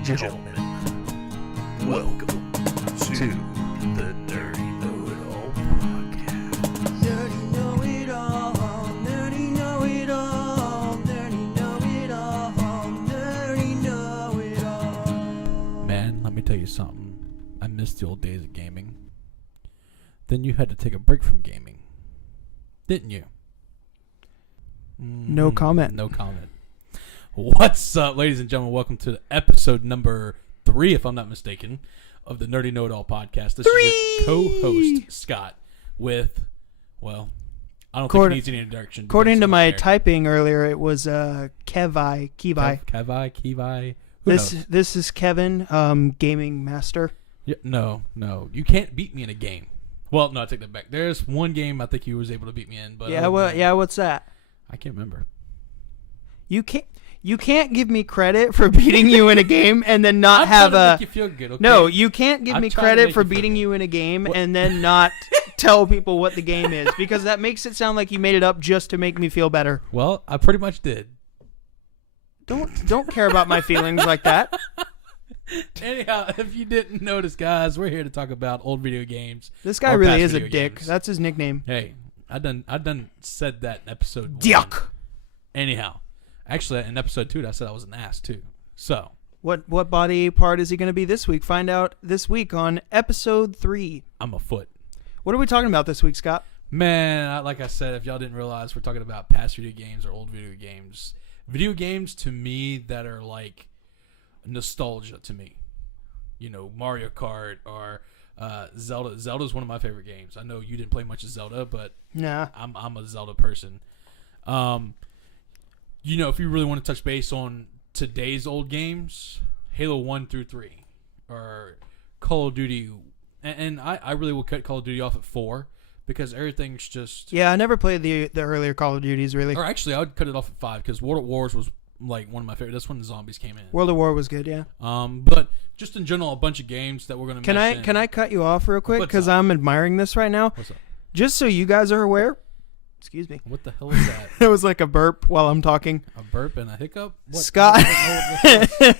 and gentlemen, welcome to the Nerdy Know-It-All Podcast. Nerdy know-it-all, nerdy know-it-all, nerdy know-it-all, nerdy know-it-all. Man, let me tell you something. I miss the old days of gaming. Then you had to take a break from gaming, didn't you? No comment. No comment. What's up, ladies and gentlemen? Welcome to episode number 3, if I'm not mistaken, of the Nerdy Know-It-All Podcast. This is your co-host, Scott, with, well, I don't think it needs any introduction. According to my typing earlier, it was Kevi. Kevi. This is Kevin, gaming master. Yeah, no. You can't beat me in a game. Well, no, I take that back. There's one game I think you was able to beat me in. But what's that? I can't remember. You can't give me credit for beating you in a game and then not have a... Make you feel good, okay? No, you can't give me credit for beating you in a game and then not tell people what the game is, because that makes it sound like you made it up just to make me feel better. Well, I pretty much did. Don't care about my feelings like that. Anyhow, if you didn't notice, guys, we're here to talk about old video games. This guy really is a dick. Games. That's his nickname. Hey, I done said that in episode 1. Dick. Anyhow, actually, in episode 2, I said I was an ass too. So, what body part is he going to be this week? Find out this week on episode 3. I'm a foot. What are we talking about this week, Scott? Man, like I said, if y'all didn't realize, we're talking about past video games or old video games. Video games to me that are like nostalgia to me. You know, Mario Kart or Zelda. Zelda's one of my favorite games. I know you didn't play much of Zelda, but nah, I'm a Zelda person. You know, if you really want to touch base on today's old games, Halo 1 through 3 or Call of Duty, and I really will cut Call of Duty off at 4 because everything's just... Yeah, I never played the earlier Call of Duties, really. Or actually, I would cut it off at 5 because World at Wars was like one of my favorites. That's when the zombies came in. World at War was good, yeah. But just in general, a bunch of games that we're going to mention. Can I cut you off real quick? Because I'm admiring this right now. What's up? Just so you guys are aware... Excuse me. What the hell is that? It was like a burp while I'm talking. A burp and a hiccup? What? Scott. I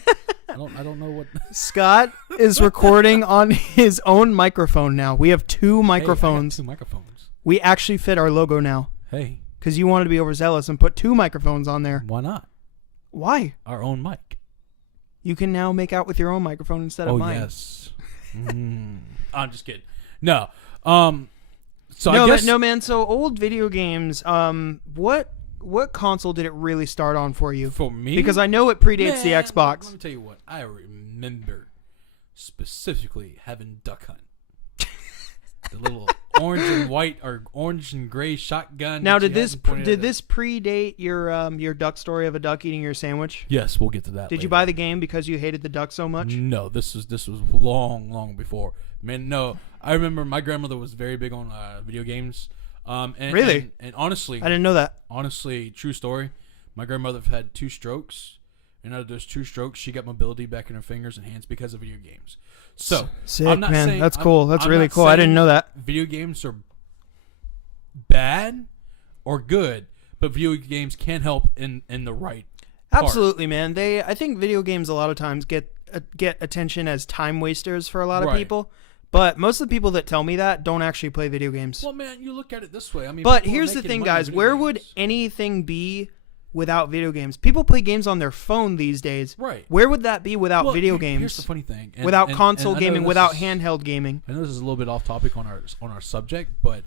don't know what. Scott is recording on his own microphone now. We have 2 microphones. Hey, I got 2 microphones. We actually fit our logo now. Hey. Because you wanted to be overzealous and put 2 microphones on there. Why not? Why? Our own mic. You can now make out with your own microphone instead of mine. Oh, yes. I'm just kidding. No. So no, I guess... No, man. So old video games. What console did it really start on for you? For me, because I know it predates the Xbox. Let me tell you what. I remember specifically having Duck Hunt, the little orange and white or orange and gray shotgun. Now, did this predate your duck story of a duck eating your sandwich? Yes, we'll get to that. Did you buy the game because you hated the duck so much? No, this was long before. Man, no. I remember my grandmother was very big on video games. Really? And honestly, I didn't know that. Honestly, true story. My grandmother had 2 strokes, and out of those 2 strokes, she got mobility back in her fingers and hands because of video games. So, sick, I'm not man. saying, that's cool. That's I'm really not cool. I didn't know that. Video games are bad or good, but video games can help in the right part. Absolutely, man. I think video games a lot of times get attention as time wasters for a lot of people. But most of the people that tell me that don't actually play video games. Well, man, you look at it this way. I mean, but here's the thing, guys. Where would anything be without video games? People play games on their phone these days. Right. Where would that be without video games? Here's the funny thing. Without console gaming, without handheld gaming. I know this is a little bit off topic on our subject, but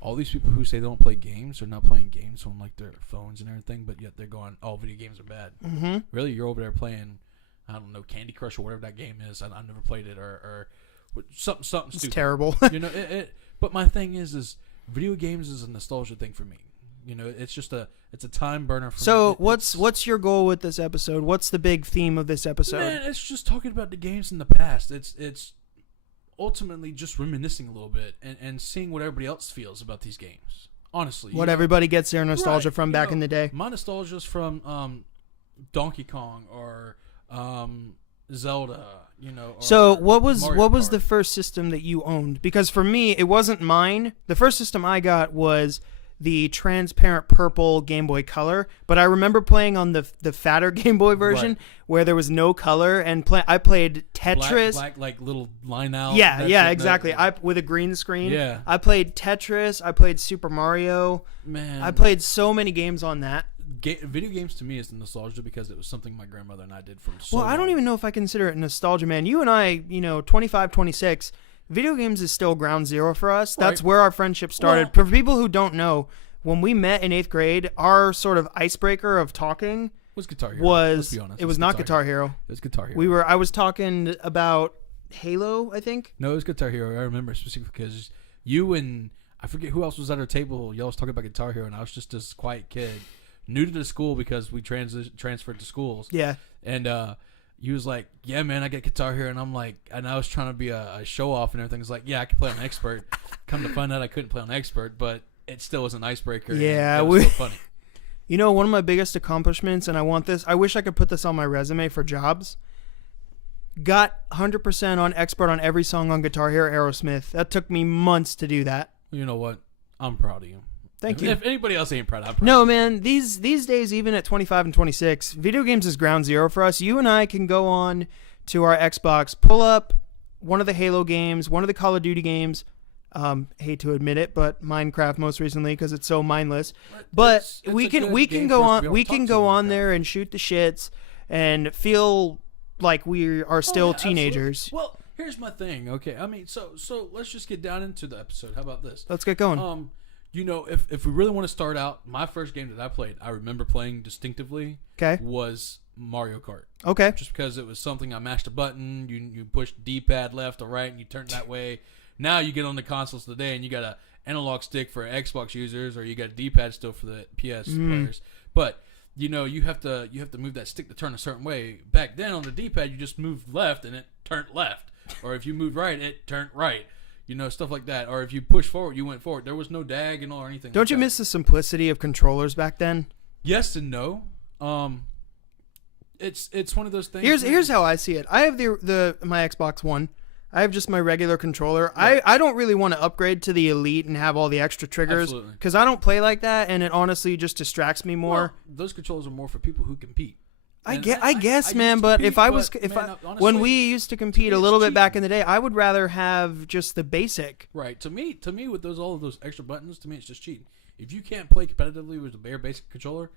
all these people who say they don't play games are not playing games on like their phones and everything, but yet they're going, "Oh, video games are bad." Mm-hmm. Really, you're over there playing, I don't know, Candy Crush or whatever that game is. I've never played it or something stupid. It's terrible. You know, but my thing is video games is a nostalgia thing for me. You know, it's a time burner for me. So what's your goal with this episode? What's the big theme of this episode? Man, it's just talking about the games in the past. It's ultimately just reminiscing a little bit and seeing what everybody else feels about these games. Honestly. What everybody gets their nostalgia from back in the day. My nostalgia is from Donkey Kong or Zelda, you know. So what was Kart. the first system that you owned? Because for me, it wasn't mine. The first system I got was the transparent purple Game Boy Color, but I remember playing on the fatter Game Boy version where there was no color, and I played Tetris. Black like little line out. Yeah, exactly. With a green screen. Yeah. I played Tetris. I played Super Mario. Man, I played so many games on that. Video games to me is nostalgia because it was something my grandmother and I did from so Well, I don't long. even know if I consider it nostalgia, man. You and I, 25, 26, video games is still ground zero for us. That's where our friendship started. For people who don't know, when we met in 8th grade, our sort of icebreaker of talking was Guitar Hero. Let's be honest. It was not Guitar Hero. It was Guitar Hero. I was talking about Halo, I think. No, it was Guitar Hero. I remember specifically because you and I forget who else was at our table. Y'all was talking about Guitar Hero, and I was just this quiet kid, new to the school because we transferred to schools. Yeah. And he was like, "Yeah, man, I get Guitar Hero," and I'm like, and I was trying to be a show off and everything. It's like, yeah, I can play on Expert. Come to find out, I couldn't play on Expert, but it still was an icebreaker. Yeah, it was so funny. One of my biggest accomplishments, and I wish I could put this on my resume for jobs. Got 100% on Expert on every song on Guitar Hero Aerosmith. That took me months to do that. You know what? I'm proud of you. Thank you. If anybody else ain't proud, I'm proud. No, man. These days, even at 25 and 26, video games is ground zero for us. You and I can go on to our Xbox, pull up one of the Halo games, one of the Call of Duty games. Hate to admit it, but Minecraft most recently because it's so mindless. But It's we a can good we game can for go us to on be able we to talk can to go about on that. there and shoot the shits and feel like we are still yeah, teenagers. absolutely. Well, here's my thing. Okay, I mean, so let's just get down into the episode. How about this? Let's get going. If we really want to start out, my first game that I played, I remember playing distinctively. Okay. Was Mario Kart. Okay. Just because it was something I mashed a button, you push D-pad left or right, and you turn that way. Now you get on the consoles today, and you got a analog stick for Xbox users, or you got a D-pad still for the PS players. But you have to move that stick to turn a certain way. Back then on the D-pad, you just moved left, and it turned left, or if you moved right, it turned right. Stuff like that. Or if you push forward, you went forward. There was no diagonal or anything. Don't you miss the simplicity of controllers back then? Yes and no. It's one of those things. Here's how I see it. I have my Xbox One. I have just my regular controller. Right. I don't really want to upgrade to the Elite and have all the extra triggers because I don't play like that, and it honestly just distracts me more. Well, those controllers are more for people who compete. I guess, man. But when we used to compete a little bit back in the day, I would rather have just the basic. Right. To me, with all of those extra buttons, to me, it's just cheating. If you can't play competitively with a bare basic controller,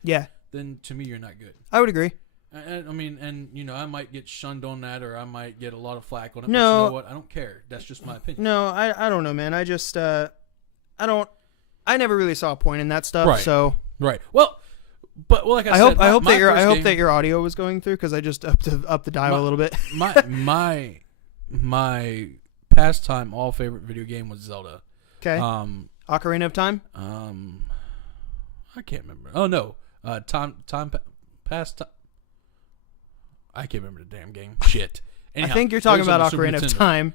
then to me, you're not good. I would agree. I I might get shunned on that, or I might get a lot of flack on it. No, but you know what? I don't care. That's just my opinion. No, I don't know, man. I just I never really saw a point in that stuff. Right. So Well, like I said, I hope that your audio was going through because I just upped the dial a little bit. my pastime, all favorite video game was Zelda. Okay. Ocarina of Time. I can't remember. Oh no, past. I can't remember the damn game. Shit. Anyhow, I think you're talking about Ocarina of Time.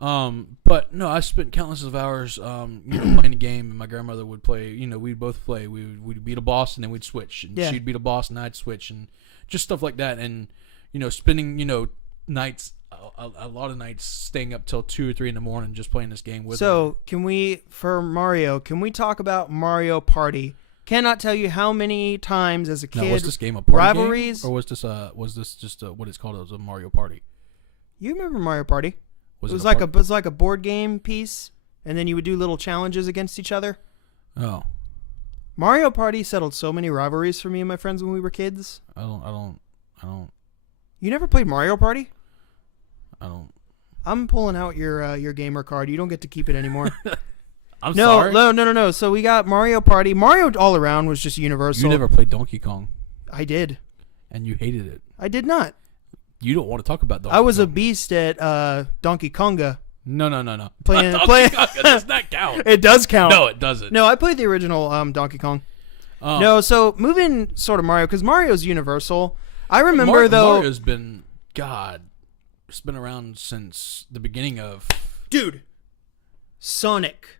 But no, I spent countless of hours, playing the game, and my grandmother would play. We'd both play. We'd beat a boss, and then we'd switch, and she'd beat a boss, and I'd switch, and just stuff like that. And spending nights, a lot of nights, staying up till 2 or 3 in the morning, just playing this game with her. So can we talk about Mario Party? Cannot tell you how many times as a kid. Now, was this game a party rivalries game, or was this just what it's called? It was a Mario Party. You remember Mario Party? Was it was like a board game piece, and then you would do little challenges against each other. Oh, Mario Party settled so many rivalries for me and my friends when we were kids. I don't. You never played Mario Party? I don't. I'm pulling out your gamer card. You don't get to keep it anymore. I'm sorry. No. So we got Mario Party. Mario all around was just universal. You never played Donkey Kong. I did. And you hated it. I did not. You don't want to talk about Donkey Kong. I was a beast at Donkey Konga. No. Playing. Konga does not count. It does count. No, it doesn't. No, I played the original Donkey Kong. No, so moving sort of Mario, because Mario's universal. I remember Mario's been, it's been around since the beginning of... Dude, Sonic.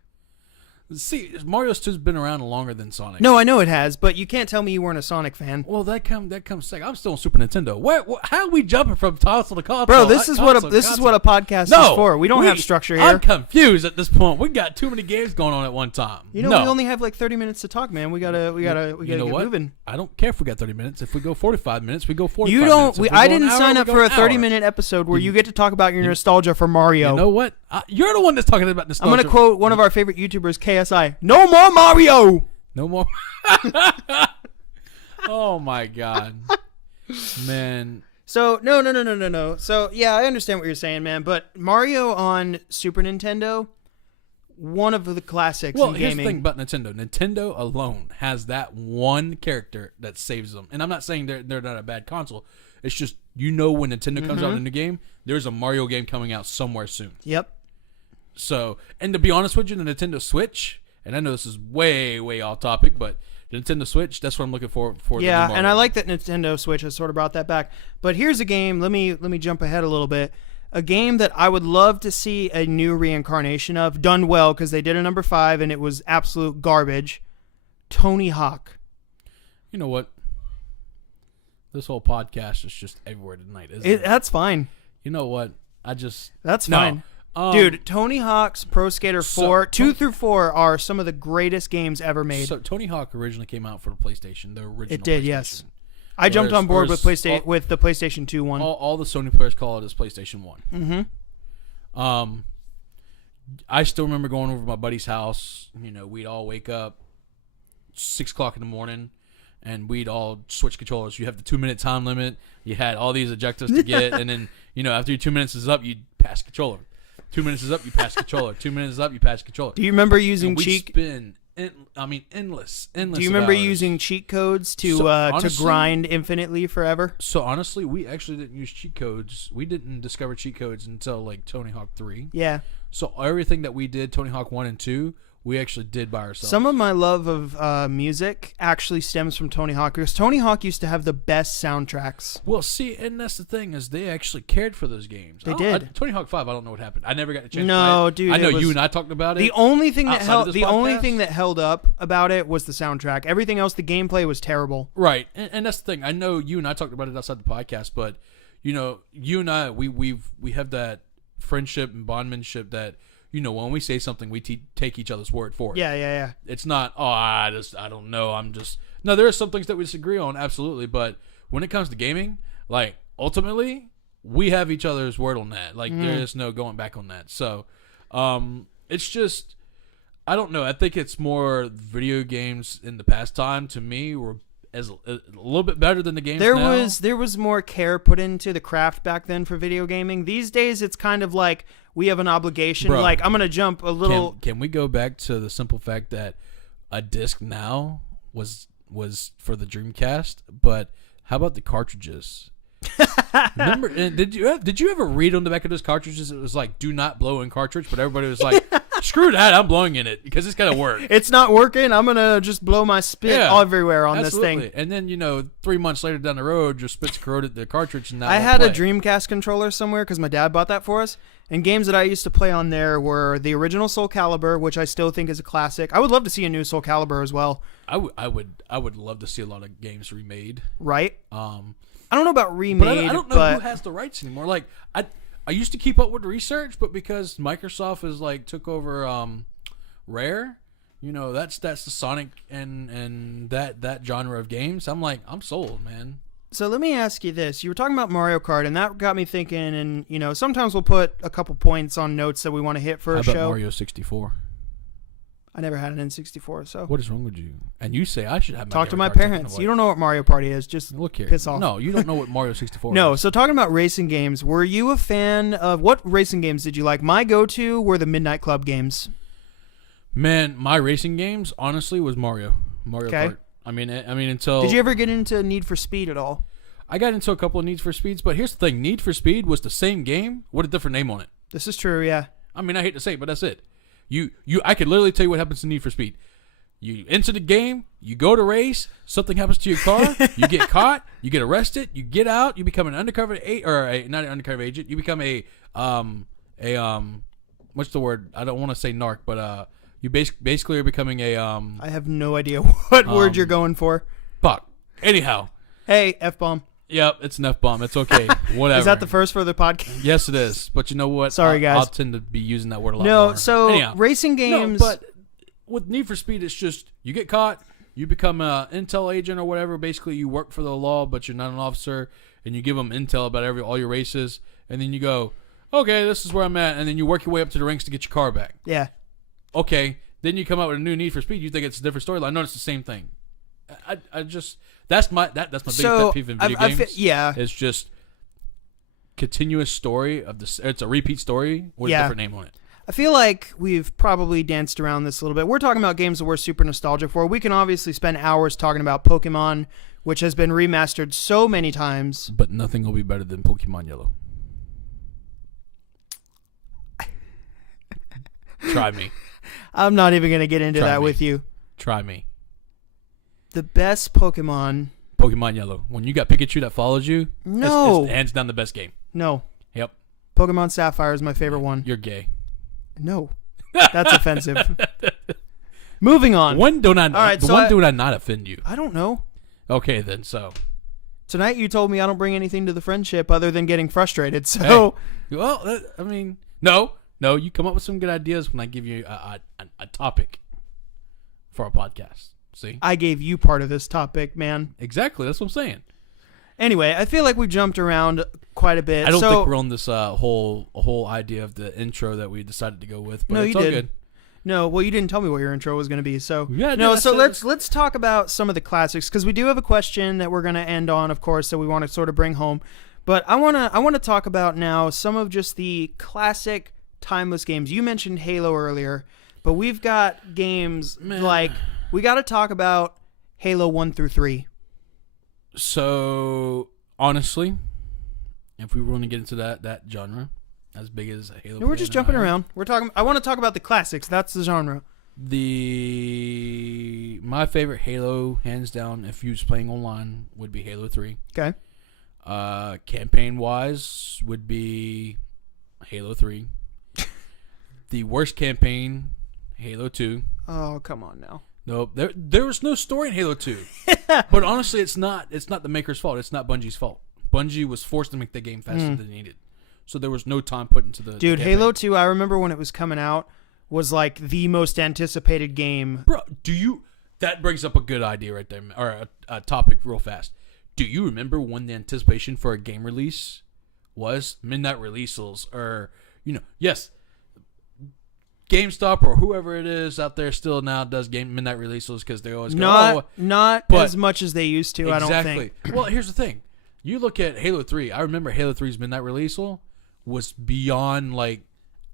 See, Mario 2's been around longer than Sonic. No, I know it has, but you can't tell me you weren't a Sonic fan. Well, that comes second. I'm still on Super Nintendo. How are we jumping from console to console? Bro, this is what a podcast is for. We don't have structure here. I'm confused at this point. We got too many games going on at one time. We only have like 30 minutes to talk, man. We gotta get moving. I don't care if we got 30 minutes. If we go 45 minutes, we go 45 You minutes. don't. I didn't sign up for a 30-minute episode where you get to talk about your nostalgia for Mario. You know what? You're the one that's talking about nostalgia. I'm gonna quote one of our favorite YouTubers, KSI. No more Mario. No more. Oh my god, man. So no. So yeah, I understand what you're saying, man. But Mario on Super Nintendo, one of the classics in gaming. Here's the thing about Nintendo. Nintendo alone has that one character that saves them. And I'm not saying they're not a bad console. It's just when Nintendo comes out in the game, there's a Mario game coming out somewhere soon. Yep. So, and to be honest with you, the Nintendo Switch, and I know this is way, way off topic, but the Nintendo Switch, that's what I'm looking for. Yeah, and I like that Nintendo Switch has sort of brought that back. But here's a game. Let me jump ahead a little bit. A game that I would love to see a new reincarnation of, done well, because they did a number 5 and it was absolute garbage. Tony Hawk. You know what? This whole podcast is just everywhere tonight, isn't it? That's fine. You know what? That's fine. Dude, Tony Hawk's Pro Skater 4, 2 through 4 are some of the greatest games ever made. So Tony Hawk originally came out for the PlayStation, the original. It did, PlayStation. yes. I jumped on board with the PlayStation 2 one. All the Sony players call it as PlayStation 1. Mm-hmm. I still remember going over to my buddy's house. We'd all wake up 6 o'clock in the morning, and we'd all switch controllers. You have the 2-minute time limit. You had all these objectives to get, and then after your 2 minutes is up, you'd pass controller. 2 minutes is up, you pass controller. 2 minutes is up, you pass controller. Do you remember using endless. Do you remember using cheat codes to grind infinitely forever? So honestly, we actually didn't use cheat codes. We didn't discover cheat codes until like Tony Hawk 3. Yeah. So everything that we did, Tony Hawk 1 and 2, we actually did by ourselves. Some of my love of music actually stems from Tony Hawk, because Tony Hawk used to have the best soundtracks. Well, see, and that's the thing, is they actually cared for those games. They did. Tony Hawk 5, I don't know what happened. I never got a chance to play it. Dude. I know you and I talked about it. The only thing that held up about it was the soundtrack. Everything else, the gameplay was terrible. Right. And that's the thing. I know you and I talked about it outside the podcast, but you and I, we have that friendship and bondmanship that when we say something, we take each other's word for it. Yeah. It's not, I don't know. No, there are some things that we disagree on, absolutely. But when it comes to gaming, like, ultimately, we have each other's word on that. Like, there is no going back on that. So, it's just, I don't know. I think it's more video games in the past time, to me, were as a little bit better than the games now. There was more care put into the craft back then for video gaming. These days, it's kind of like we have an obligation. Bro, like, I'm gonna jump a little. Can we go back to the simple fact that a disc now was for the Dreamcast, but how about the cartridges? Remember? And did you ever read on the back of those cartridges? It was like, "Do not blow in cartridge," but everybody was like, "Screw that! I'm blowing in it because it's gonna work." It's not working. I'm gonna just blow my spit everywhere on absolutely. this thing. And then 3 months later down the road, your spit's corroded the cartridge, and now I had a Dreamcast controller somewhere because my dad bought that for us. And games that I used to play on there were the original Soul Calibur, which I still think is a classic. I would love to see a new Soul Calibur as well. I would love to see a lot of games remade. Right. I don't know about remade, but I don't know who has the rights anymore. Like, I used to keep up with the research, but because Microsoft is took over Rare, that's the Sonic and that genre of games. I'm sold, man. So let me ask you this. You were talking about Mario Kart, and that got me thinking, and, sometimes we'll put a couple points on notes that we want to hit for a show. How about Mario 64? I never had an N64, so. What is wrong with you? And you say I should have. Talk to my parents. You don't know what Mario Party is. Just look here. Piss off. No, you don't know what Mario 64 No, is. so talking about racing games, were you a fan of, what racing games did you like? My go-to were the Midnight Club games. Man, my racing games, honestly, was Mario Kart. I mean, until... Did you ever get into Need for Speed at all? I got into a couple of Need for Speeds, but here's the thing. Need for Speed was the same game with a different name on it. This is true, yeah. I mean, I hate to say it, but that's it. I could literally tell you what happens to Need for Speed. You enter the game, you go to race, something happens to your car, you get caught, you get arrested, you get out, you become an undercover not an undercover agent, you become a what's the word? I don't want to say narc, but you You basically are becoming a I have no idea what word you're going for. fuck. Anyhow, Hey, F-bomb. yep, it's an F-bomb. It's okay. Whatever. Is that the first for the podcast? Yes, it is. But you know what? Sorry, guys. I'll tend to be using that word a lot No, more. so Anyhow. racing games. No, but with Need for Speed, it's just you get caught, you become an intel agent or whatever. Basically, you work for the law, but you're not an officer, and you give them intel about all your races, and then you go, okay, this is where I'm at, and then you work your way up to the ranks to get your car back. Yeah. Okay, then you come out with a new Need for Speed. You think it's a different storyline? No, it's the same thing. I just that's my biggest pet peeve in video games. Yeah. It's just continuous story of this. It's a repeat story with a different name on it. I feel like we've probably danced around this a little bit. We're talking about games that we're super nostalgic for. We can obviously spend hours talking about Pokemon, which has been remastered so many times. But nothing will be better than Pokemon Yellow. Try me. I'm not even going to get into that me. with you. Try me. The best Pokemon. Pokemon Yellow. When you got Pikachu that follows you, No. it's hands down the best game. No. Yep. Pokemon Sapphire is my favorite one. You're gay. No. That's offensive. Moving on. When do I not offend you? I don't know. Okay, then so. Tonight you told me I don't bring anything to the friendship other than getting frustrated. So, Well, I mean, no, you come up with some good ideas when I give you a topic for our podcast. See? I gave you part of this topic, man. Exactly, that's what I'm saying. Anyway, I feel like we jumped around quite a bit. I don't think we're on this whole idea of the intro that we decided to go with, but No, it's you all did. good. No, well, you didn't tell me what your intro was going to be. So Yeah, no. I So said let's talk about some of the classics because we do have a question that we're going to end on, of course, that we want to sort of bring home. But I want to talk about now some of just the classic timeless games. You mentioned Halo earlier, but we've got games like we got to talk about Halo 1 through 3. So honestly, if we were going to get into that genre, as big as Halo, No, we're just jumping around. We're talking. I want to talk about the classics. That's the genre. My favorite Halo, hands down, if you was playing online, would be Halo 3. Okay. Campaign wise, would be Halo 3. The worst campaign, Halo 2. Oh, come on now. No, there was no story in Halo 2. But honestly, it's not the maker's fault. It's not Bungie's fault. Bungie was forced to make the game faster than they needed. So there was no time put into the Dude, campaign. Halo 2, I remember when it was coming out, was like the most anticipated game. Bro, that brings up a good idea right there, or a topic real fast. Do you remember when the anticipation for a game release was? Midnight releases, or, yes, GameStop or whoever it is out there still now does midnight releases because they always go, not as much as they used to, exactly. I don't think. Well, here's the thing. You look at Halo 3. I remember Halo 3's midnight release was beyond, like,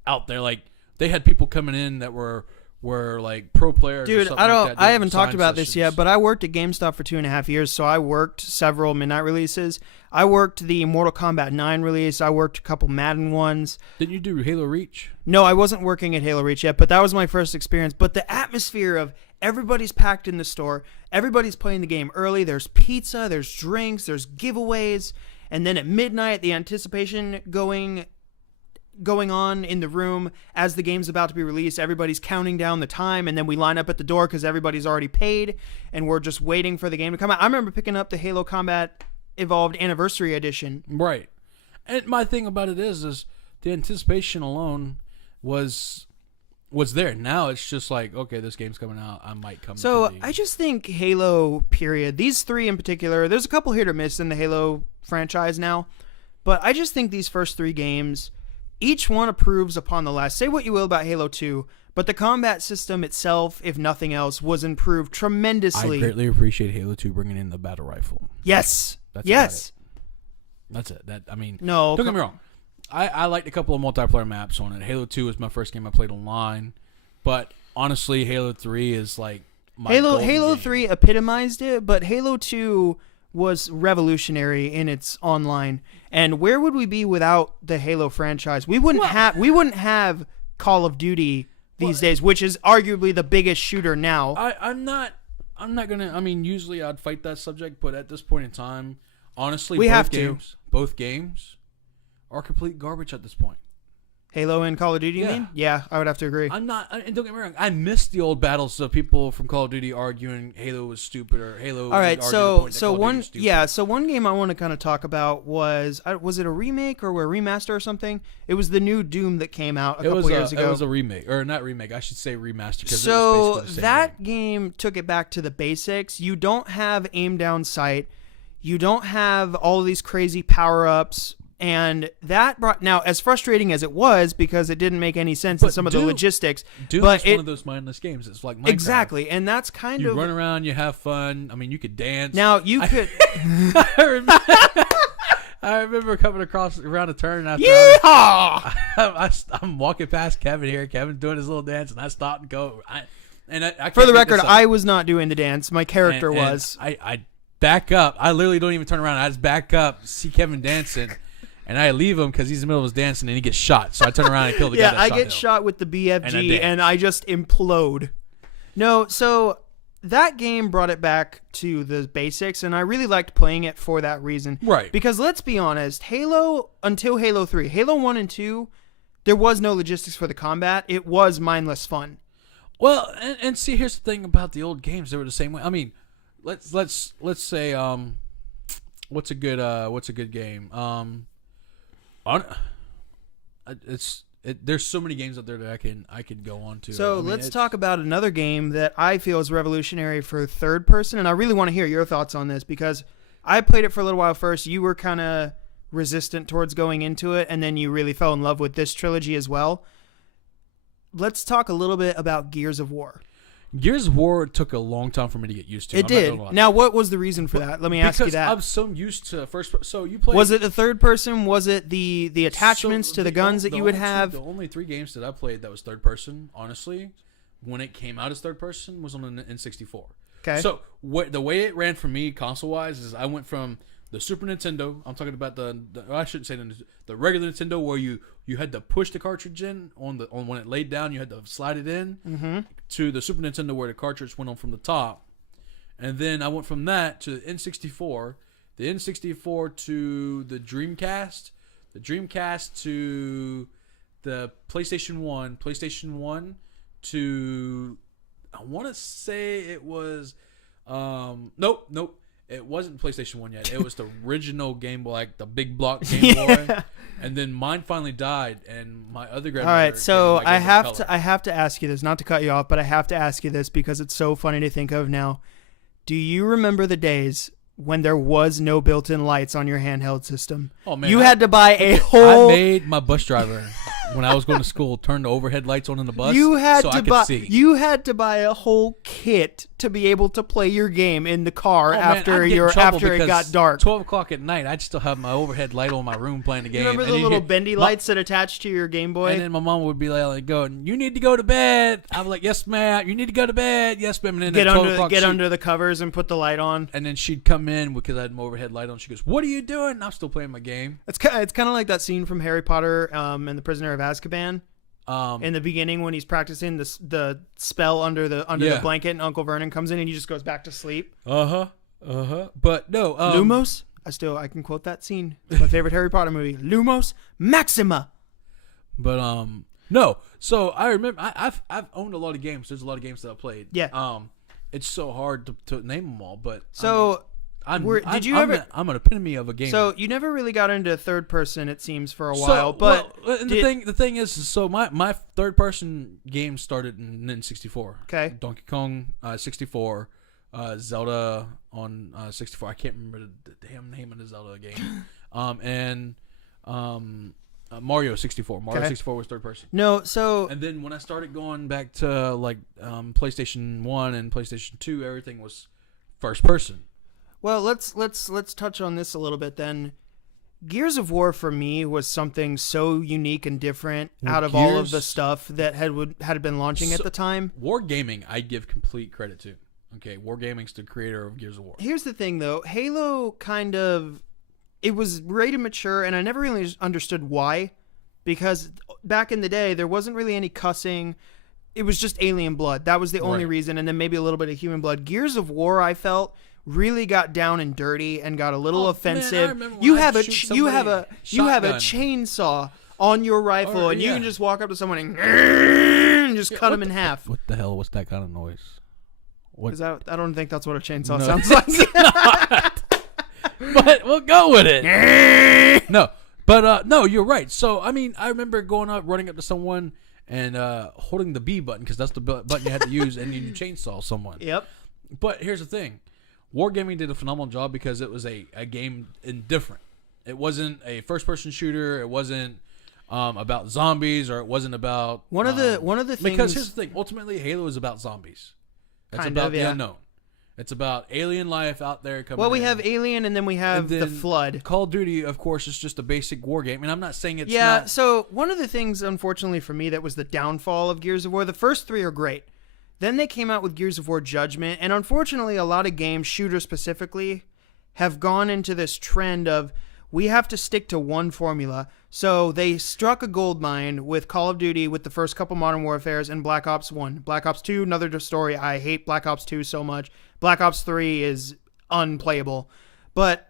out there. Like, they had people coming in that were like pro players. Dude, or something like that, I haven't talked sign about this sessions. yet, but I worked at GameStop for 2.5 years, so I worked several midnight releases. I worked the Mortal Kombat 9 release. I worked a couple Madden ones. Didn't you do Halo Reach? No, I wasn't working at Halo Reach yet, but that was my first experience. But the atmosphere of everybody's packed in the store, everybody's playing the game early, there's pizza, there's drinks, there's giveaways, and then at midnight, the anticipation going on in the room as the game's about to be released. Everybody's counting down the time, and then we line up at the door because everybody's already paid, and we're just waiting for the game to come out. I remember picking up the Halo Combat Evolved Anniversary Edition. Right. And my thing about it is the anticipation alone was there. Now it's just like, okay, this game's coming out. I might come. So I just think Halo, period. These three in particular, there's a couple hit or miss in the Halo franchise now, but I just think these first three games, each one improves upon the last. Say what you will about Halo 2, but the combat system itself, if nothing else, was improved tremendously. I greatly appreciate Halo 2 bringing in the battle rifle. Yes. That's it. No. Don't get me wrong. I liked a couple of multiplayer maps on it. Halo 2 was my first game I played online, but honestly, Halo 3 is like my Halo game. 3 epitomized it, but Halo 2 was revolutionary in its online. And where would we be without the Halo franchise? We wouldn't have Call of Duty these days, which is arguably the biggest shooter now. I'm not gonna. I mean, usually I'd fight that subject, but at this point in time, honestly, Both games are complete garbage at this point. Halo and Call of Duty, you mean? Yeah, I would have to agree. I'm not, and don't get me wrong, I miss the old battles of people from Call of Duty arguing Halo was stupid or Halo. All right, so one one game I want to kind of talk about was it a remake or a remaster or something? It was the new Doom that came out a couple years ago. It was a remake, or not remake, I should say remaster. So that game took it back to the basics. You don't have aim down sight. You don't have all of these crazy power-ups. And that brought, now as frustrating as it was because it didn't make any sense in some of the logistics. Doom is one of those mindless games. It's like Minecraft. Exactly, and that's kind of you run around, you have fun. I mean, you could dance. Now you could. I remember coming across around a turn after I'm walking past Kevin here. Kevin's doing his little dance, and I stop and go. I for the record, I was not doing the dance. My character was. I back up. I literally don't even turn around. I just back up, see Kevin dancing. And I leave him because he's in the middle of his dancing and he gets shot. So I turn around and kill the guy that shot him. Yeah, I get shot with the BFG and I just implode. No, so that game brought it back to the basics, and I really liked playing it for that reason. Right. Because let's be honest, Halo, until Halo 3, Halo 1 and 2, there was no logistics for the combat. It was mindless fun. Well, and see, here's the thing about the old games. They were the same way. I mean, let's say what's a good game? There's so many games out there that I could go on to. So let's talk about another game that I feel is revolutionary for third person, and I really want to hear your thoughts on this because I played it for a little while first. You were kind of resistant towards going into it, and then you really fell in love with this trilogy as well. Let's talk a little bit about Gears of War. Gears of War took a long time for me to get used to. It did. Now, what was the reason for that? Let me ask you that. I'm so used to first. So you played. Was it the third person? Was it the attachments to the guns that you would have? The only 3 games that I played that was third person, honestly, when it came out as third person, was on an N64. Okay. So the way it ran for me console wise is I went from the Super Nintendo. I'm talking about I shouldn't say the regular Nintendo where you had to push the cartridge in on when it laid down. You had to slide it in. Mm-hmm. To the Super Nintendo where the cartridge went on from the top. And then I went from that to the N64, the N64 to the Dreamcast to the PlayStation 1 to, I want to say it was, nope. It wasn't PlayStation 1 yet. It was the original Game Boy, like the big block Game Boy. And then mine finally died, and my other grandmother. All right, so I have to ask you this, not to cut you off, but I have to ask you this because it's so funny to think of now. Do you remember the days when there was no built-in lights on your handheld system? Oh man, you had to buy a whole. I made my bus driver when I was going to school turn the overhead lights on in the bus. You had I could see. You had to buy a whole kit to be able to play your game in the car after it got dark. 12 at night, I'd still have my overhead light on my room playing the game. You remember the little bendy lights that attached to your Game Boy? And then my mom would be like, "Going, you need to go to bed." I was like, "Yes, ma'am. You need to go to bed." Yes, ma'am. And then get under the covers and put the light on. And then she'd come in because I had my overhead light on. She goes, "What are you doing?" And I'm still playing my game. It's kind of like that scene from Harry Potter and the Prisoner of Azkaban. In the beginning when he's practicing the spell under the blanket and Uncle Vernon comes in and he just goes back to sleep. But no, Lumos. I can quote that scene. It's my favorite Harry Potter movie. Lumos Maxima. But no. So I remember I've owned a lot of games. There's a lot of games that I played. Yeah. It's so hard to name them all. But so. I'm an epitome of a gamer. So you never really got into third person, it seems, for a while. But the thing is, so my third person game started in N64. Okay. Donkey Kong 64, Zelda on 64. I can't remember the damn name of the Zelda game. And Mario 64. Mario 64 was third person. No, so and then when I started going back to like PlayStation 1 and PlayStation 2, everything was first person. Well, let's touch on this a little bit then. Gears of War for me was something so unique and different out of all of the stuff that had been launching at the time. Wargaming, I give complete credit to. Okay, Wargaming's the creator of Gears of War. Here's the thing, though. Halo it was rated mature, and I never really understood why. Because back in the day, there wasn't really any cussing. It was just alien blood. That was the only reason, and then maybe a little bit of human blood. Gears of War, I felt, really got down and dirty and got a little offensive. Man, you have a chainsaw on your rifle, Or, and you yeah. can just walk up to someone and just cut them in half. What the hell? What's that kind of noise? What? Is that, I don't think that's what a chainsaw No, sounds like. But we'll go with it. No, but no, you're right. So I mean, I remember going up, running up to someone, and holding the B button because that's the button you had to use, and you chainsaw someone. Yep. But here's the thing. Wargaming did a phenomenal job because it was a game indifferent. It wasn't a first-person shooter. It wasn't about zombies, or it wasn't about... One of the things... Because here's the thing. Ultimately, Halo is about zombies. It's Kind about of, the yeah. unknown. It's about alien life out there coming Well, we in. have Alien, and then we have And the then Flood. Call of Duty, of course, is just a basic war game. And I'm not saying it's Yeah, not... so one of the things, unfortunately for me, that was the downfall of Gears of War, the first 3 are great. Then they came out with Gears of War Judgment, and unfortunately a lot of games, shooters specifically, have gone into this trend of we have to stick to one formula. So they struck a gold mine with Call of Duty with the first couple Modern Warfares and Black Ops 1. Black Ops 2, another story. I hate Black Ops 2 so much. Black Ops 3 is unplayable. But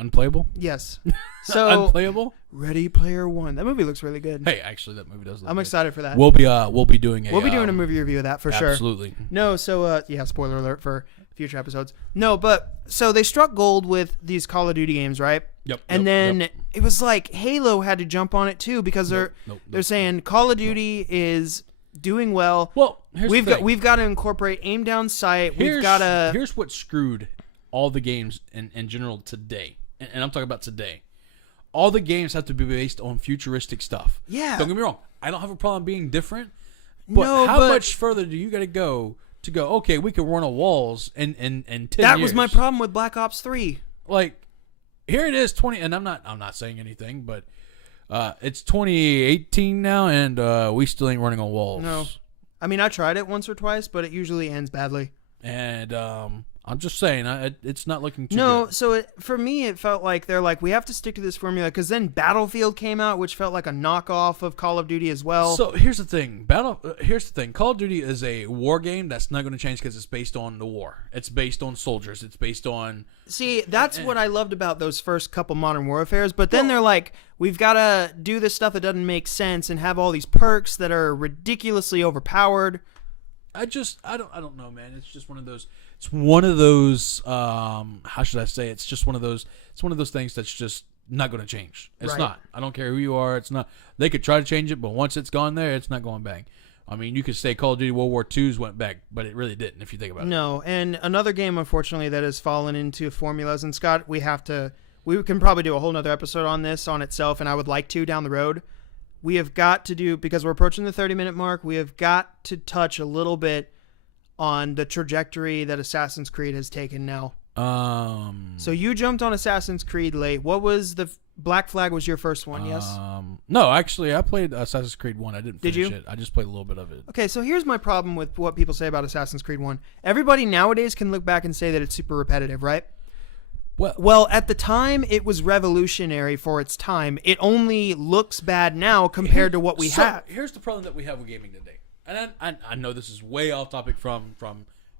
Unplayable? yes. So Unplayable? Ready Player One. That movie looks really good. Hey, actually, that movie does look I'm good. excited for that. We'll be doing a... We'll be doing a movie review of that for sure. Absolutely. No, so yeah, spoiler alert for future episodes. No, but so they struck gold with these Call of Duty games, right? Yep. And yep, then yep. it was like Halo had to jump on it too because they're saying Call of Duty is doing well. Well, here's the thing. we've got to incorporate aim down sight. We've got to Here's what screwed all the games in general today, and I'm talking about today. All the games have to be based on futuristic stuff. Yeah. Don't get me wrong. I don't have a problem being different. But No, how but- much further do you got to go, okay, we can run on walls in 10 that years. was my problem with Black Ops 3. Like, here it is, 20, and I'm not saying anything, but it's 2018 now, and we still ain't running on walls. No. I mean, I tried it once or twice, but it usually ends badly. And I'm just saying, it's not looking too No, good. so for me, it felt like they're like, we have to stick to this formula because then Battlefield came out, which felt like a knockoff of Call of Duty as well. So here's the thing. Call of Duty is a war game that's not going to change because it's based on the war. It's based on soldiers. It's based on... See, that's what I loved about those first couple Modern Warfares, but then they're like, we've got to do this stuff that doesn't make sense and have all these perks that are ridiculously overpowered. I don't know, man. It's just one of those. It's one of those. How should I say? It's just one of those. It's one of those things that's just not going to change. It's Right. not. I don't care who you are. It's not. They could try to change it, but once it's gone there, it's not going back. I mean, you could say Call of Duty World War II's went back, but it really didn't. If you think about it. No, and another game, unfortunately, that has fallen into formulas. And Scott, we can probably do a whole nother episode on this on itself, and I would like to down the road. We have got to do, because we're approaching the 30-minute mark, we have got to touch a little bit on the trajectory that Assassin's Creed has taken now. So you jumped on Assassin's Creed late. What was the Black Flag was your first one, yes? No, actually, I played Assassin's Creed 1. I didn't finish Did you? it. I just played a little bit of it. Okay, so here's my problem with what people say about Assassin's Creed 1. Everybody nowadays can look back and say that it's super repetitive, right? Well, at the time, it was revolutionary for its time. It only looks bad now compared to what we have. Here's the problem that we have with gaming today. And I know this is way off topic from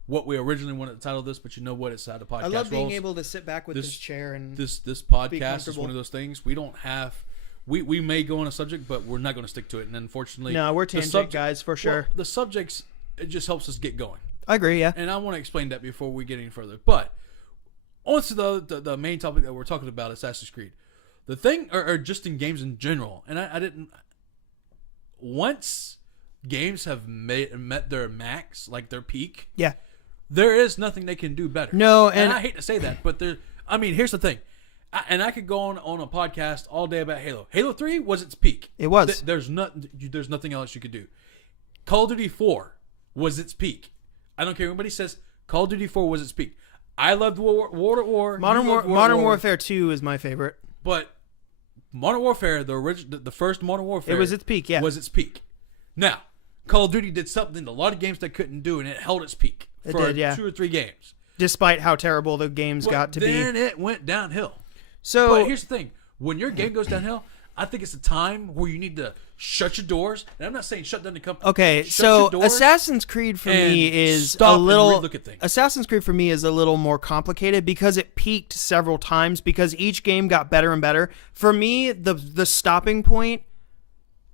what we originally wanted to title this, but you know what? It's how the podcast I love being rolls. able to sit back with this chair and this podcast is comfortable. one of those things we don't have. We may go on a subject, but we're not going to stick to it. And unfortunately, no, we're tangent guys for sure. Well, the subjects, it just helps us get going. I agree, yeah. And I want to explain that before we get any further. But on to the main topic that we're talking about, Assassin's Creed. The thing, or just in games in general, and I didn't. Once games have met their max, like their peak, Yeah. there is nothing they can do better. No, and and I hate to say that, but there. I mean, here's the thing, I could go on a podcast all day about Halo. Halo 3 was its peak. It was. There's nothing else you could do. Call of Duty 4 was its peak. I don't care what anybody says. Call of Duty 4 was its peak. I loved War at War. Modern You loved Modern Warfare 2 is my favorite. But Modern Warfare, the first Modern Warfare, It was its peak, yeah. was its peak. Now, Call of Duty did something a lot of games that couldn't do, and it held its peak It for did, yeah. 2 or 3 games. Despite how terrible the games got to be. Then it went downhill. So But here's the thing. When your game goes downhill, I think it's a time where you need to shut your doors. And I'm not saying shut down the company. okay, Shut so your doors Assassin's Creed for me and is stop a and little relook at things. Assassin's Creed for me is a little more complicated because it peaked several times because each game got better and better. For me, the stopping point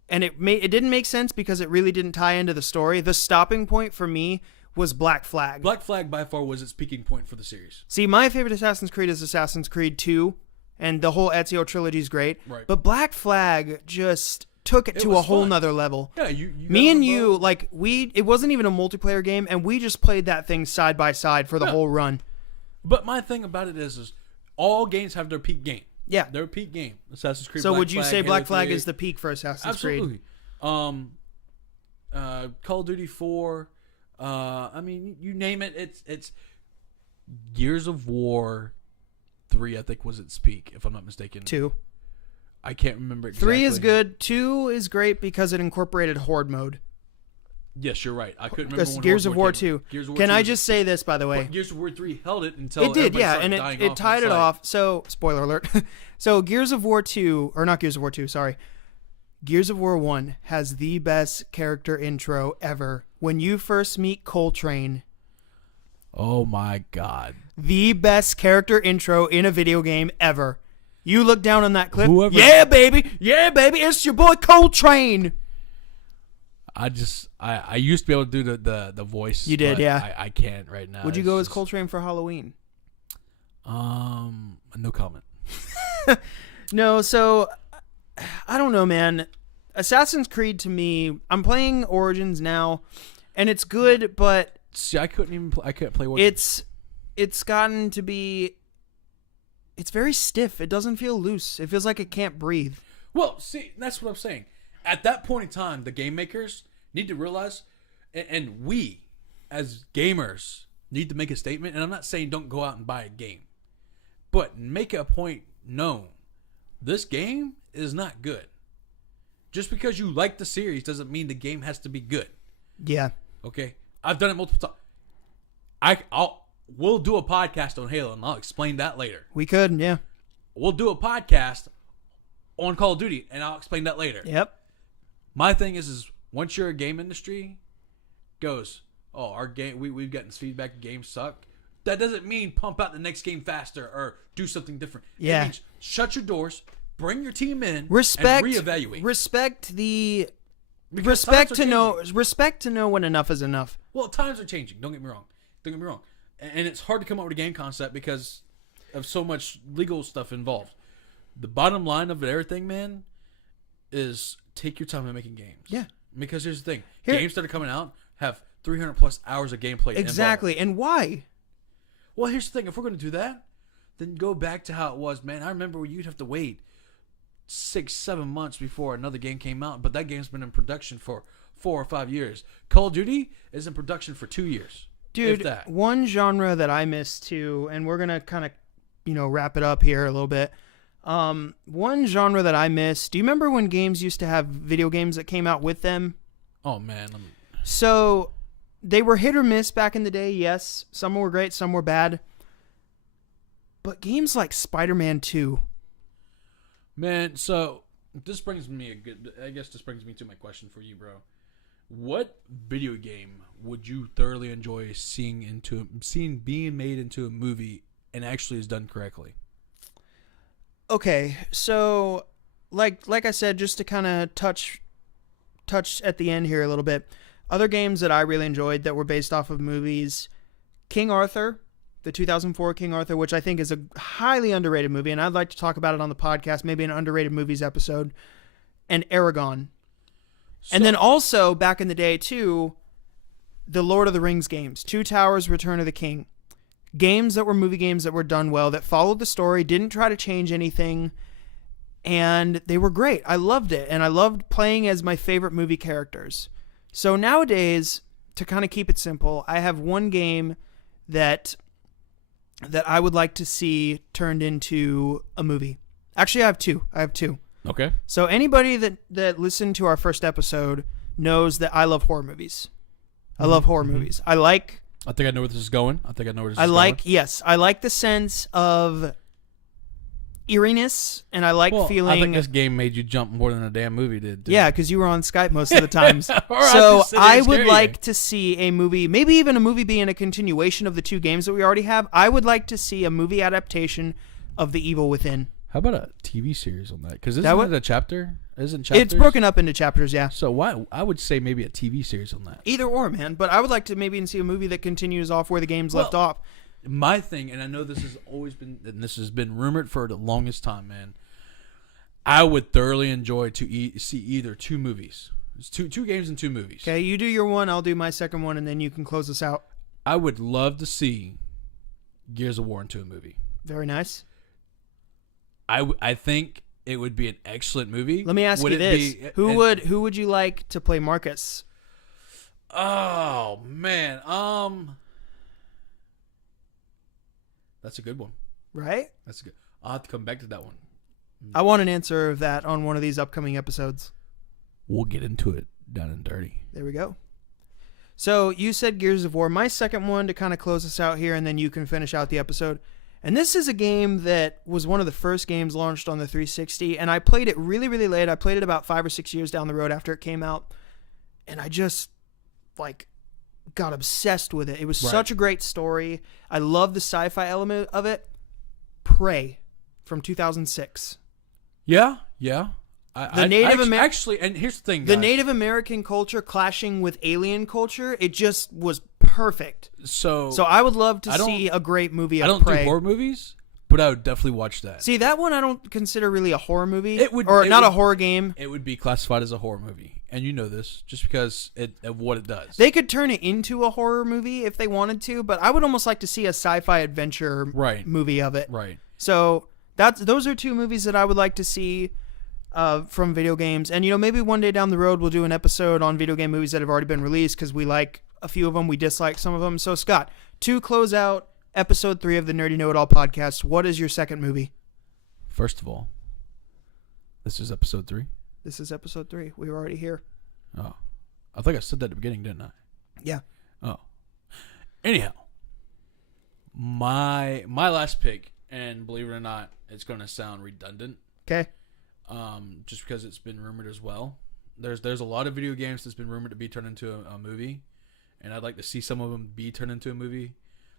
and it didn't make sense because it really didn't tie into the story. The stopping point for me was Black Flag. Black Flag by far was its peaking point for the series. See, my favorite Assassin's Creed is Assassin's Creed 2, and the whole Ezio trilogy is great. Right. But Black Flag just took it to a whole nother level. Yeah, you me and you, like, it wasn't even a multiplayer game, and we just played that thing side by side for the whole run. But my thing about it is all games have their peak game. Yeah. Their peak game. Assassin's Creed, So Black would you Flag, say Black Halo Flag 3. is the peak for Assassin's Creed? Absolutely. Call of Duty 4. I mean, you name it. It's Gears of War 3, I think, was its peak, if I'm not mistaken. 2. I can't remember exactly. 3 is good. 2 is great because it incorporated Horde mode. Yes, you're right. I couldn't remember when Gears of War 2. Can I just say this, by the way? Gears of War 3 held it until it did, yeah, and it tied it off. So, spoiler alert. So, Gears of War 2, or not Gears of War 2, sorry. Gears of War 1 has the best character intro ever. When you first meet Coltrane. Oh my God. The best character intro in a video game ever. You look down on that clip. Whoever, baby, it's your boy Coltrane. I used to be able to do the voice. You did, yeah. I can't right now. Would you go as Coltrane for Halloween? No comment. No, so I don't know, man. Assassin's Creed to me, I'm playing Origins now, and it's good, but see, I couldn't play Origins. It's gotten to be, it's very stiff. It doesn't feel loose. It feels like it can't breathe. Well, see, that's what I'm saying. At that point in time, the game makers need to realize, and we, as gamers, need to make a statement. And I'm not saying don't go out and buy a game, but make a point known. This game is not good. Just because you like the series doesn't mean the game has to be good. Yeah. Okay? I've done it multiple times. We'll do a podcast on Halo, and I'll explain that later. We could, yeah. We'll do a podcast on Call of Duty, and I'll explain that later. Yep. My thing is once your game industry goes, oh, our game, we've gotten feedback, games suck. That doesn't mean pump out the next game faster or do something different. Yeah. It means shut your doors, bring your team in, and reevaluate. Respect to know when enough is enough. Well, times are changing. Don't get me wrong. And it's hard to come up with a game concept because of so much legal stuff involved. The bottom line of everything, man, is take your time in making games. Yeah. Because here's the thing. Games that are coming out have 300 plus hours of gameplay. Exactly. involved. And why? Well, here's the thing. If we're going to do that, then go back to how it was, man. I remember when you'd have to wait 6-7 months before another game came out, but that game's been in production for 4 or 5 years. Call of Duty is in production for 2 years. Dude, one genre that I miss too, and we're going to kind of, wrap it up here a little bit. One genre that I miss, do you remember when games used to have video games that came out with them? Oh, man. So they were hit or miss back in the day, yes. Some were great, some were bad. But games like Spider-Man 2. Man, so this brings me to my question for you, bro. What video game would you thoroughly enjoy seeing being made into a movie and actually is done correctly? Okay, so like I said, just to kind of touch at the end here a little bit, other games that I really enjoyed that were based off of movies, King Arthur, the 2004 King Arthur, which I think is a highly underrated movie, and I'd like to talk about it on the podcast, maybe an underrated movies episode, and Aragon. And then also, back in the day, too, the Lord of the Rings games, Two Towers, Return of the King. Games that were movie games that were done well, that followed the story, didn't try to change anything, and they were great. I loved it, and I loved playing as my favorite movie characters. So nowadays, to kind of keep it simple, I have one game that I would like to see turned into a movie. Actually, I have two. Okay. So anybody that listened to our first episode knows that I love horror movies. I love horror movies. I think I know where this is going. Yes, I like the sense of eeriness, and I like feeling. I think this game made you jump more than a damn movie did. Yeah, because you were on Skype most of the times. So I would like to see a movie, maybe even a movie being a continuation of the two games that we already have. I would like to see a movie adaptation of The Evil Within. How about a TV series on that? Because That isn't it a chapter? Isn't chapters? It's broken up into chapters, yeah. So why? I would say maybe a TV series on that. Either or, man. But I would like to maybe see a movie that continues off where the game's left off. My thing, and I know this has always been, and this has been rumored for the longest time, man. I would thoroughly enjoy to see either two movies. It's two games and two movies. Okay, you do your one, I'll do my second one, and then you can close us out. I would love to see Gears of War into a movie. Very nice. I think it would be an excellent movie. Let me ask you this: who would you like to play Marcus? Oh man, that's a good one. Right? That's good. I'll have to come back to that one. I want an answer of that on one of these upcoming episodes. We'll get into it down and dirty. There we go. So you said Gears of War. My second one to kind of close us out here, and then you can finish out the episode. And this is a game that was one of the first games launched on the 360, and I played it really, really late. I played it about 5 or 6 years down the road after it came out, and I just, got obsessed with it. It was such a great story. I love the sci-fi element of it. Prey from 2006. Yeah. Actually, and here's the thing, guys. The Native American culture clashing with alien culture, it just was perfect. So I would love to see a great movie of Prey. I don't do horror movies, but I would definitely watch that. See, that one I don't consider really a horror movie. It would a horror game. It would be classified as a horror movie, and you know this just because of what it does. They could turn it into a horror movie if they wanted to, but I would almost like to see a sci-fi adventure movie of it. Right. So those are two movies that I would like to see from video games. And, maybe one day down the road we'll do an episode on video game movies that have already been released because we like a few of them, we dislike some of them. So, Scott, to close out episode 3 of the Nerdy Know-It-All podcast, what is your second movie? First of all, this is episode 3? This is episode 3. We were already here. Oh. I think I said that at the beginning, didn't I? Yeah. Oh. Anyhow, my last pick, and believe it or not, it's going to sound redundant. Okay. Just because it's been rumored as well. There's a lot of video games that's been rumored to be turned into a movie, and I'd like to see some of them be turned into a movie.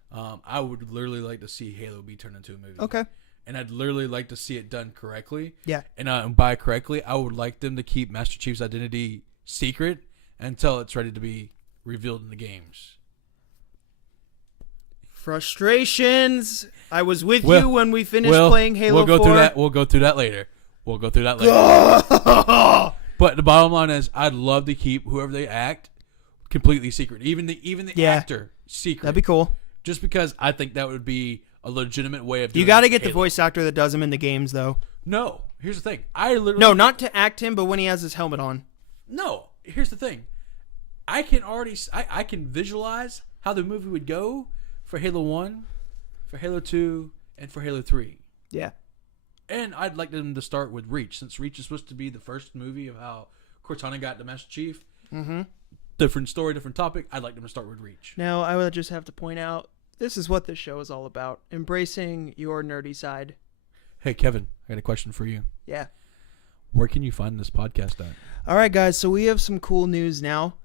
I would literally like to see Halo be turned into a movie. Okay. And I'd literally like to see it done correctly. Yeah. And by correctly, I would like them to keep Master Chief's identity secret until it's ready to be revealed in the games. Frustrations. I was with you when we finished playing Halo 4. We'll go through that later. But the bottom line is, I'd love to keep whoever they act completely secret, even the actor secret. That'd be cool. Just because I think that would be a legitimate way of doing it. You got to get the voice actor that does him in the games, though. No, here's the thing. Not to act him, but when he has his helmet on. No, here's the thing. I can visualize how the movie would go for Halo 1, for Halo 2, and for Halo 3. Yeah. And I'd like them to start with Reach, since Reach is supposed to be the first movie of how Cortana got to Master Chief. Mm-hmm. Different story, different topic. I'd like them to start with Reach. Now, I would just have to point out, this is what this show is all about. Embracing your nerdy side. Hey, Kevin, I got a question for you. Yeah. Where can you find this podcast at? All right, guys, so we have some cool news now.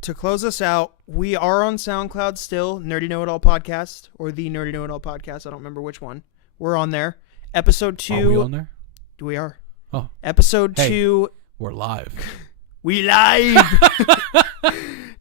To close us out, we are on SoundCloud still, Nerdy Know-It-All Podcast, or the Nerdy Know-It-All Podcast. I don't remember which one. We're on there. Episode 2. Are we on there? We are. Oh. Episode 2. We're live. We live.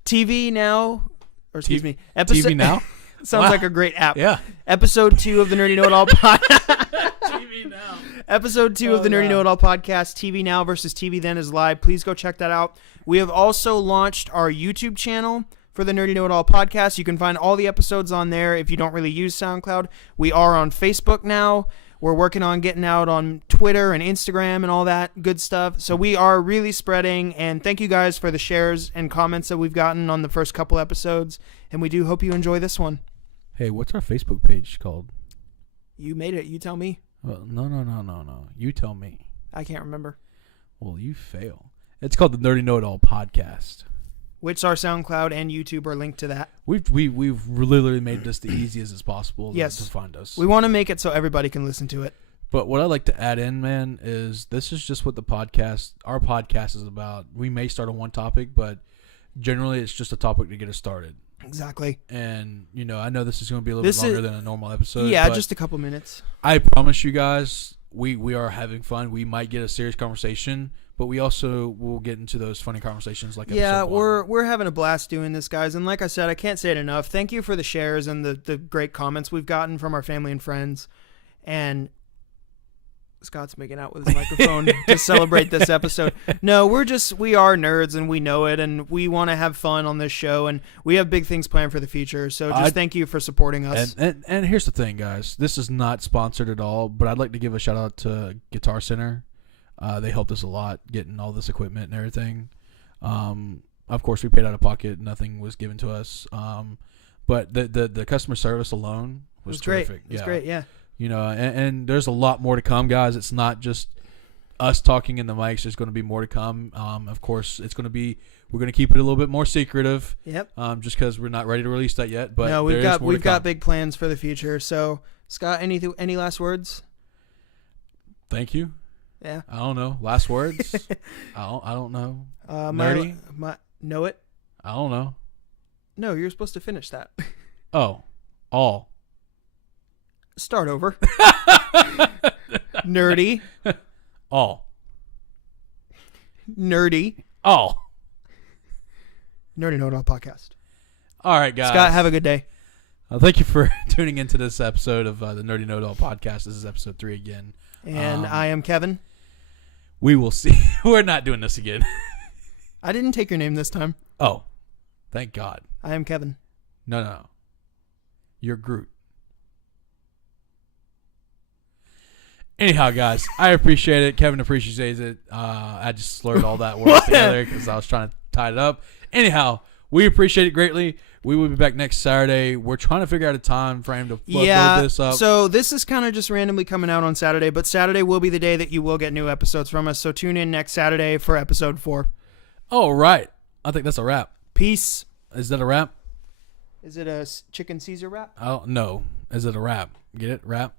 TV now. Or excuse me. TV now? Sounds like a great app. Yeah. Episode 2 of the Nerdy Know-It-All Podcast. TV now. Episode 2 of the Nerdy Know-It-All Podcast. TV Now versus TV Then is live. Please go check that out. We have also launched our YouTube channel for the Nerdy Know-It-All Podcast. You can find all the episodes on there if you don't really use SoundCloud. We are on Facebook now. We're working on getting out on Twitter and Instagram and all that good stuff. So we are really spreading, and thank you guys for the shares and comments that we've gotten on the first couple episodes, and we do hope you enjoy this one. Hey, what's our Facebook page called? You made it. You tell me. Well, no. You tell me. I can't remember. Well, you fail. It's called the Nerdy Know-It-All Podcast. Which our SoundCloud and YouTube are linked to that. We've literally made this the easiest as possible to find us. We want to make it so everybody can listen to it. But what I like to add in, man, is this is just what our podcast is about. We may start on one topic, but generally it's just a topic to get us started. Exactly. And, I know this is going to be a little bit longer than a normal episode. Yeah, just a couple minutes. I promise you guys, we are having fun. We might get a serious conversation, but we also will get into those funny conversations like yeah, episode 1. we're having a blast doing this, guys. And like I said, I can't say it enough. Thank you for the shares and the great comments we've gotten from our family and friends. And Scott's making out with his microphone to celebrate this episode. No, we are nerds and we know it, and we want to have fun on this show, and we have big things planned for the future. So just thank you for supporting us. And here's the thing, guys. This is not sponsored at all, but I'd like to give a shout out to Guitar Center. They helped us a lot getting all this equipment and everything. Of course, we paid out of pocket. Nothing was given to us. But the customer service alone was terrific. It was great, yeah. You know, and there's a lot more to come, guys. It's not just us talking in the mics. There's going to be more to come. Of course, we're going to keep it a little bit more secretive. Yep. Just because we're not ready to release that yet. But no, we've got big plans for the future. So, Scott, any last words? Thank you. Yeah. I don't know. Last words? I don't know. Nerdy? Know it? I don't know. No, you're supposed to finish that. Oh. All. Start over. Nerdy. All. Nerdy. All. Nerdy Know It All podcast. All right, guys. Scott, have a good day. Thank you for tuning into this episode of the Nerdy Know It All podcast. This is episode 3 again. And I am Kevin. We will see. We're not doing this again. I didn't take your name this time. Oh, thank God. I am Kevin. No. You're Groot. Anyhow, guys, I appreciate it. Kevin appreciates it. I just slurred all that words together because I was trying to tie it up. Anyhow, we appreciate it greatly. We will be back next Saturday. We're trying to figure out a time frame to load this up. So this is kind of just randomly coming out on Saturday, but Saturday will be the day that you will get new episodes from us. So tune in next Saturday for episode 4. Oh, right. I think that's a wrap. Peace. Is that a wrap? Is it a chicken Caesar wrap? Oh, no. Is it a wrap? Get it? Wrap?